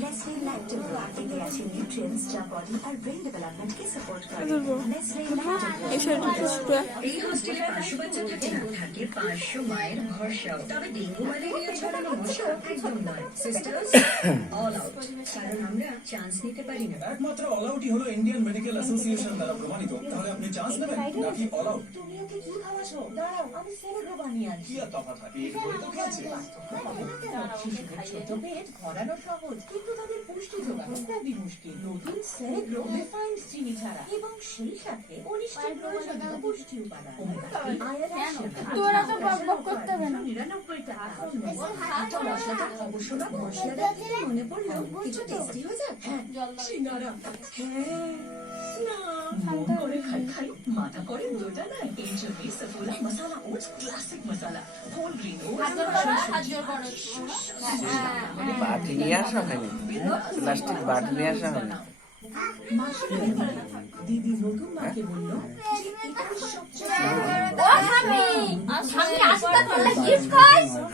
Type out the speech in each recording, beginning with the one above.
Nestle lactose থেকে আছে nutrients যা বডি আর ব্রেন ডেভেলপমেন্টকে সাপোর্ট করে। নেসলে এই হোস্টেলে 500 বাচ্চা থাকে না, থাকে 500 মায়ের ভরসা। তবে ডেঙ্গু ম্যালেরিয়া ছড়ানো মশা একদম নয়। সিস্টার্স অল আউট, কারণ আমরা চান্স নিতে পারি না। একমাত্র অল আউটই হলো ইন্ডিয়ান মেডিকেল অ্যাসোসিয়েশন দ্বারা প্রমাণিত। তাহলে আপনি চান্স নেবেন নাকি অল আউট? তুমি ওকে কি ভাবাছো? দাঁড়াও, আমি সেরেব্রো বানিয়ে আনছি। কি আর তফাৎ থাকে? এই বই তো খেয়েছে। শিশুদের ছোট পেট ভরানো সহজ, কিন্তু তাদের পুষ্টি যোগানো খুবই মুশকিল। নতুন সেরেব্রো রিফাইন্ড চিনি ছাড়া এবং সেই সাথে 19টি প্রয়োজনীয় পুষ্টি উপাদান। তোরা তো বকবক করতে হবে না। 99 টাকা। মশলাটা অবশ্য না, মশলাটা খেলে মনে পড়লো কিছু টেস্টি হয়ে যাক। হ্যাঁ, সিঙ্গারা। হ্যাঁ না, মন করে খাই খাই, মাথা করে দুটা নাই। এই জন্যই সফোলা মশালা ওটস ক্লাসিক মশালা, হোল গ্রিন ওটস। বাটি নিয়ে আসা হয়নি, প্লাস্টিক বাটি নিয়ে আসা হয়নি। দিদি নতুন মাকে বললো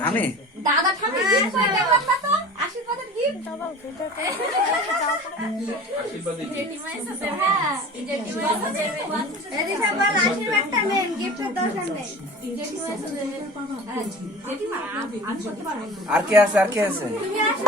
আমি দাদা ঠাকুর গিফট করে দেবো তো, আশীর্বাদের গিফট। জেঠিমা এসেছে, হ্যাঁ জেঠিমা এসেছে। এদিকে বল আশীর্বাদটা নেন, গিফটের দরকার নেই। জেঠিমা এসেছে, জেঠিমা আমি করতে পারবো। আর কে আছে, আর কে আছে? তুমি আসো।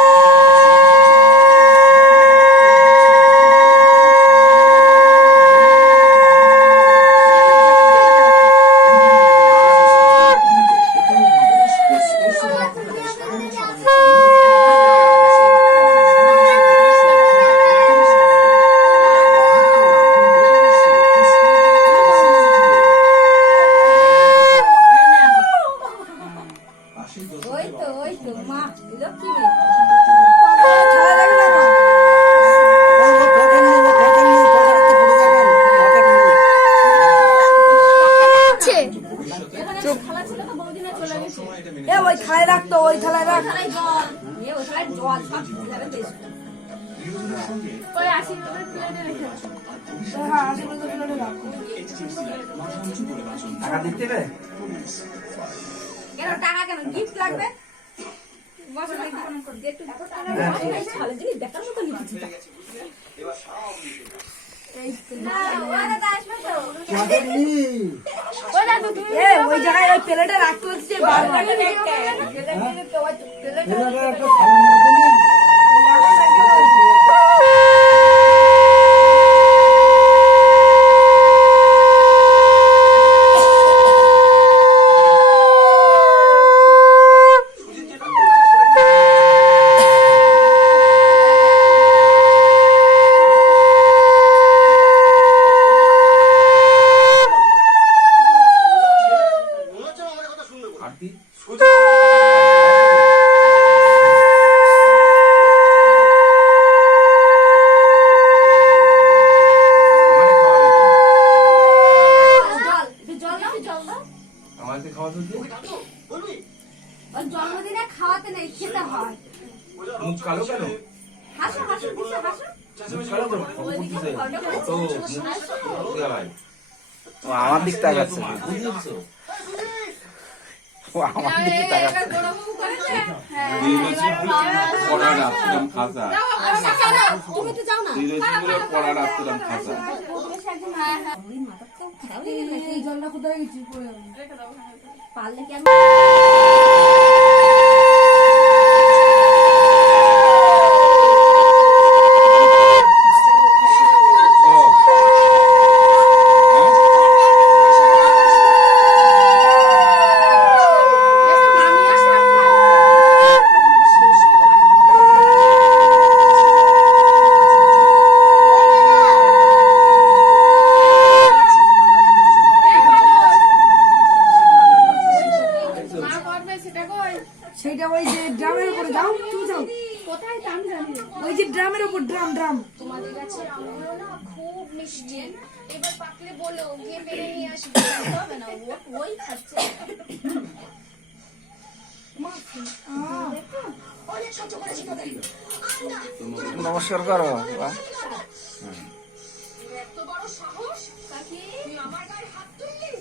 ওই তো মা লক্ষ্মী ওই থালায় রাখতো, ওই থালায় রাখ। টাকা দিতে হবে? কেন টাকা, কেন গিফট লাগবে? ওই জায়গায় ওই প্লেটে রাখতে হচ্ছে বারবার। জন্মদিনে খাওয়াতে নেই, খেতে হয়। মুখ কালো কেন? হাসো হাসো দিশা হাসো। মুখ কালো কেন? ও আমার দিক তাকাচ্ছে, ও আমার দিকে তাকাচ্ছে। তুমি তো যাও না। এই জলটা কোথায় গেছি? পারলে কি সেইটা ওই যে ড্রামের উপরে যাও, তুমি যাও কোথায় আমি জানি না। ওই যে ড্রামের উপর, ড্রাম। তোমাদের কাছে আমগুলো না খুব মিষ্টি, এবার পাকলে বলো গিয়ে পেরে নিয়ে আসবে। হবে না, ওই খাচ্ছে। নমস্কার করো। এত বড় সাহস কাকি, তুই আমার গায়ে হাত তুললি?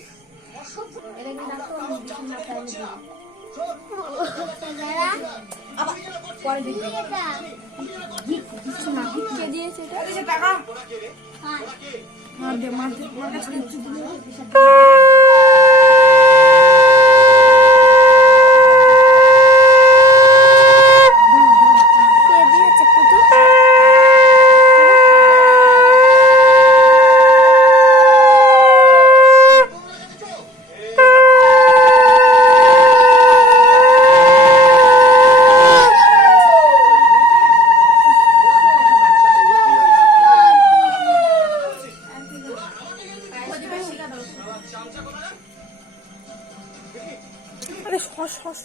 পরে দেখি কিছু না কে দিয়েছে এটা? এই যে টাকা হ্যাঁ। মার কাছে কিছু দিলে কে দিয়েছে পুতু? আরে সস সস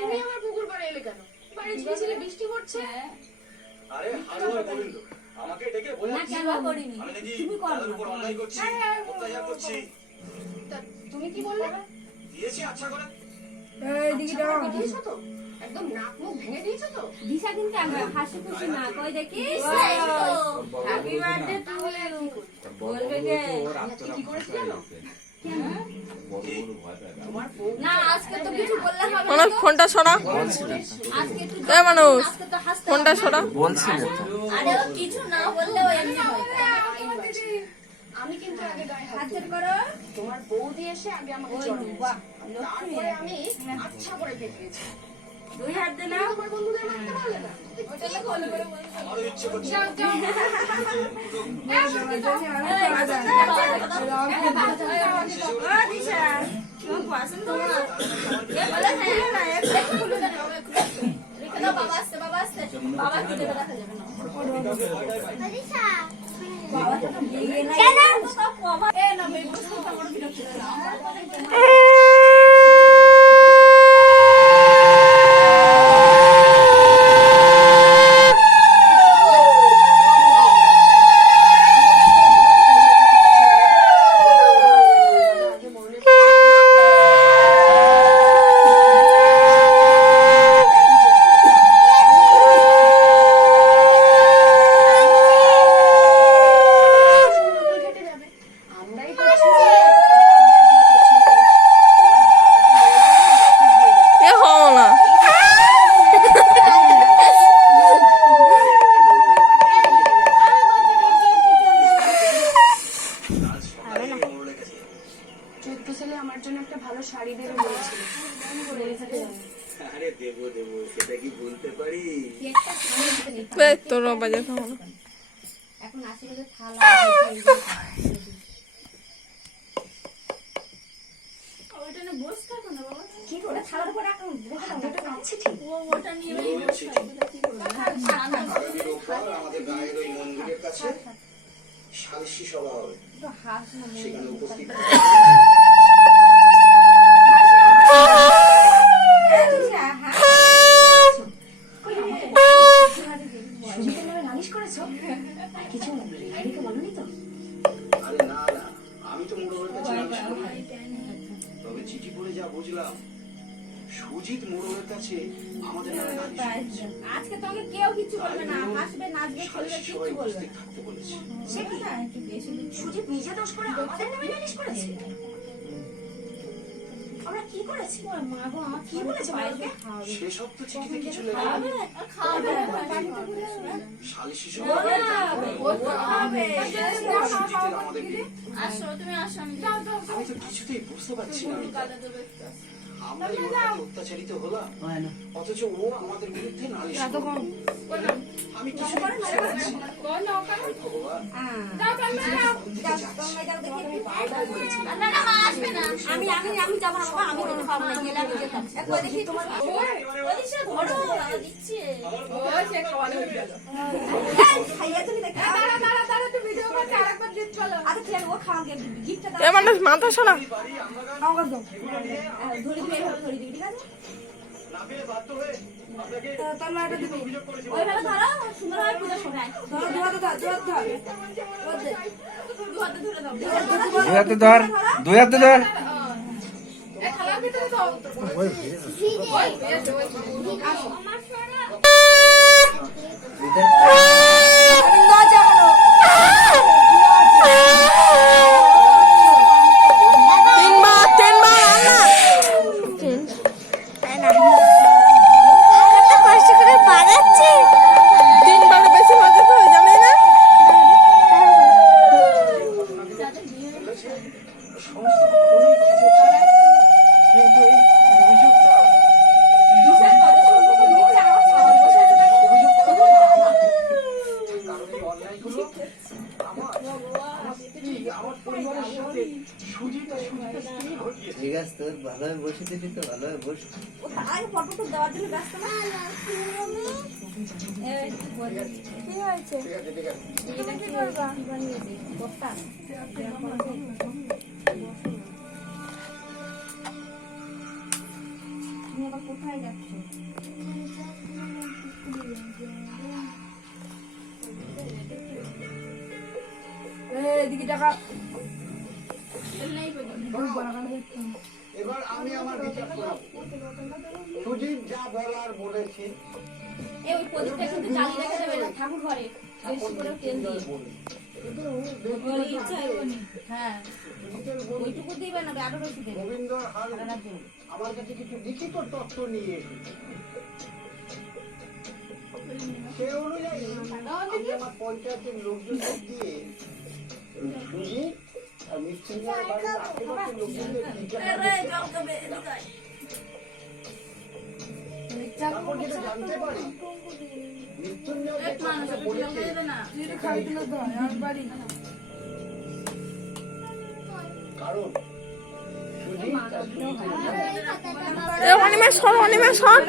তুমি আমার পুকুর পাড়ে এলে কেন? বাড়ি গিয়েছিলে, বৃষ্টি পড়ছে। আরে হারুয়ার গোবিন্দ আমাকে ডেকে বোঝাচ্ছি আমি নাকি তাদের উপর অন্যায় করছি অত্যাচার করছি। তা তুমি কি বললে? দিয়েছি আচ্ছা করে। এই দিকে দাও দিয়েছো তো? একদম নাক মুখ ভেঙে দিয়েছো তো? দিশা কিন্তু আমরা হাসি খুশি না কই দেখিস হ্যাপি বার্থডে তাহলে আর কি করবো? বলবে যে আজকে কি করেছি জানো? তোমার বউ না আজকে তো কিছু বললে হবে না মানুষ ফোনটা সরা আজকে একটু এ মানুষ আজকে তো হাসতে ফোনটা সরা বলছি না তো। আরে ও কিছু না বললেও এমনি হয় আইন বাঁচে। আমি কিন্তু আগে গায়ে হাত হাতের তুলি। করো তোমার বৌদি এসে আগে আমাকে ওই জড়িয়েছে। বাহ, লক্ষ্মী। তারপরে আমি আচ্ছা করে পেটিয়েছি। দুই হাত দে না তোমার বন্ধুদের মারতে পারলে না? আমারও ইচ্ছে করছে কেটে যাবে। আমরাই করছি। এ হও না আজ সকালে মোড় লেগেছে। চৈত্র ছেলে আমার জন্য একটা ভালো শাড়ি দেবে বলেছিল। আরে দেবো দেবো সেটা কি বলতে পারি? তোর বাজে খাও না এখন আশীর্বাদের থালা ওইটা না বস থাকো না বাবা কি করে থালার উপর রাখুন হাতটা কাঁপছে ঠিক। ওটা নিয়ে ভারতের উপর আমাদের গায়ের ওই মন্দিরের কাছে সালিশি সভা হবে হাস না সেখানে উপস্থিত সুজিতের নামে নালিশ করেছো? কিছু রেহাইকে বলনি তো? আরে না না আমি তো মোড়লের কাছে নালিশ করিনি। তবে চিঠি পড়ে যা বুঝলাম সুজিত মোড়লের কাছে আমাদের নামে নালিশ করেছে। আজকে তোমাকে কেউ কিছু বলবে না হাসবে নাচবে খেলবে সালিশি কিছু সভায় বলবে উপস্থিত থাকতে বলেছে। সে কি? না একটু বেশি সুজিত নিজে দোষ করে আমাদের নামে নালিশ করেছে? আমরা কি করেছি? মা গো আমার কি বলেছে মাকে? সেসব তো চিঠিতে কিছু লেখা নেই। খাবে সালিশি সভা খাবে সুজিতের আমাদের বিরুদ্ধে। আসো তুমি আসো আমি আমি তো কিছুতেই বুঝতে পারছি না মিতা। আমরা এই ওর অত্যাচারিত হলাম অথচ ও আমাদের বিরুদ্ধে নালিশ করলো। আমি কিছু বুঝতে পারছি না। হায় ভগবান আমি যাবো না বাবা আমি যেতে পারবো না গেলে আমি যেতাম একবার দেখি তোমার ওদিশে ঘরো দিচ্ছে খাইয়া তুমি দেখ দাঁড়া তুমি ভিডিও করতে আরেকবার জিত বলো আচ্ছা ঠিক আছে ও খাওয়াকে গিফটটা দাও এ মানুষ মাথা সরা আমাকে দাও ধরি তুমি এভাবে ধরি দিবি ঠিক আছে না পেলে বাধ্য হয়ে আপনাকে তার মাটা দিবি অভিযোগ করেছি। ওইভাবে ধরো সুন্দরভাবে পুজো শোনায় ধর ধর ধর ধর ধর দু হাতে ধরে দাও দুই হাতে ধর দুই হাতে ধর আমার সোনা তিনবার আল্লাহ ও তার আগে ফটো তো দেওয়ার জন্য ব্যস্ত না। এই কি বলবো? কি হয়েছে? এটা কি করবা? কি বানিয়েছে? কোফতা। তুমি আবার কোথায় যাচ্ছ? এদিকে টাকা এবার আমি আমার বিচার করব। সুজিত যা বলার বলেছে, এই ওই প্রদীপটা কিন্তু জ্বালিয়ে রেখে দেবে না ঠাকুর ঘরে, বেশি করে তেল দিয়ে। ওর ইচ্ছা এমনি। হ্যাঁ, ওইটুকু দিবে না, আরো বেশি দেবে। গোবিন্দ হাল আমার কাছে কিছু লিখিত তথ্য নিয়ে এসেছে। সে অনুযায়ী আমি আমার পঞ্চায়েতের লোকজনদের দিয়ে সুজিত আর মৃত্যুঞ্জয়ের বাড়ির আশেপাশের লোকজনদের তারপর যেটা জানতে পারি, মৃত্যুঞ্জয় যে কথাটা বলেছে কারণ সুজিত আর সুজিতের অনিমা সর, অনিমা সর।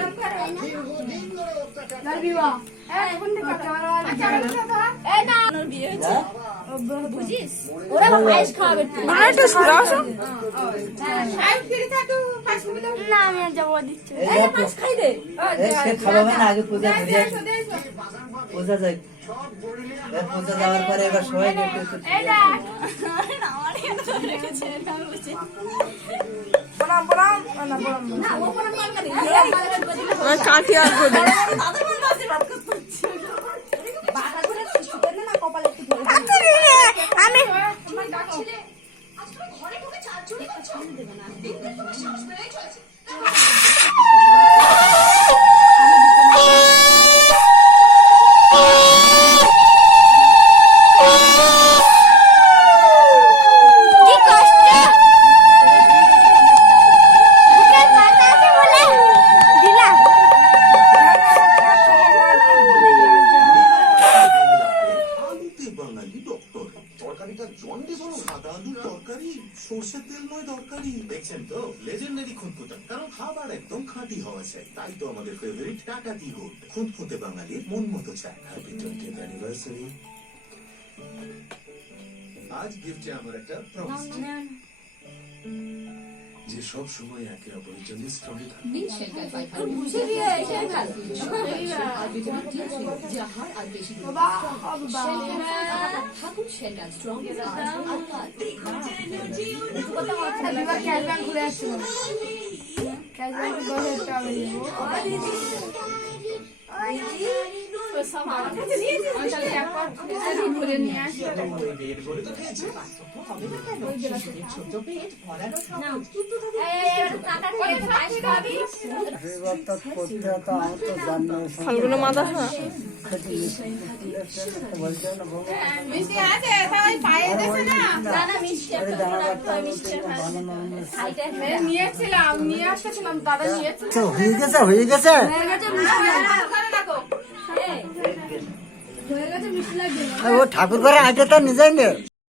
দীর্ঘদিন ধরে অত্যাচার বুঝিস? ওরা পায়েস খাওয়াবে তুই। একটা সুরা আসো। না আমি আর যাবো দিচ্ছি এই পায়েস খাই দে। খাওয়াবে না, আগে পূজা করি। পূজা যাই, সব বলিলে পূজা যাওয়ার পরে এবার সবাই একটু প্রণাম প্রণাম। না প্রণাম না, ও কোনো দরকার নেই। কাঠি আর করি। বাটা করে ছুটে না কপালে একটু ধরে। আমি আজকাল ঘরে ঢুকে চাল চুরি করছো দিন দিন তোমার সাহস বেড়েই চলেছে কি কষ্ট বুকের পাতা আছে বলে দিলাম আলুতে বাঙালি ডক্টর। তরকারিটা জন্ডিস হলো। সাদা আলুর তরকারি, সর্ষের তেল নয় তরকারি। দেখছেন তো, লেজেন্ডারি খুঁতখুঁতে। কারণ খাবার একদম খাঁটি হওয়া চাই। তাই তো আমাদের ফেভারিট টাটা টি গোল্ড। খুঁতখুঁতে বাঙালির মন মতো চায়। Happy 20th anniversary. আজ গিফটে আমার একটা প্রমিস, যে সব সময় একে অপরের জন্য স্ট্রং থাকবে। তোর বুঝে দিয়ে এসে ভালো। ঘুরে আসছি ঘুরে নিয়ে আসি। ফাল্গুনের মাথা মিষ্টি আছে তাই পায়ে দেছে না। না না মিষ্টি একটা রাখতে মিষ্টি খাইতে নিয়েছিলাম, নিয়ে আসতেছিলাম, দাদা নিয়েছে। হয়ে গেছে, হয়ে গেছে। হয়ে গেছে মিষ্টি লাগবে। হয়ে গেছে মিষ্টি লাগবে। ও ঠাকুর ঘরে আইতে তো নিজেই নে।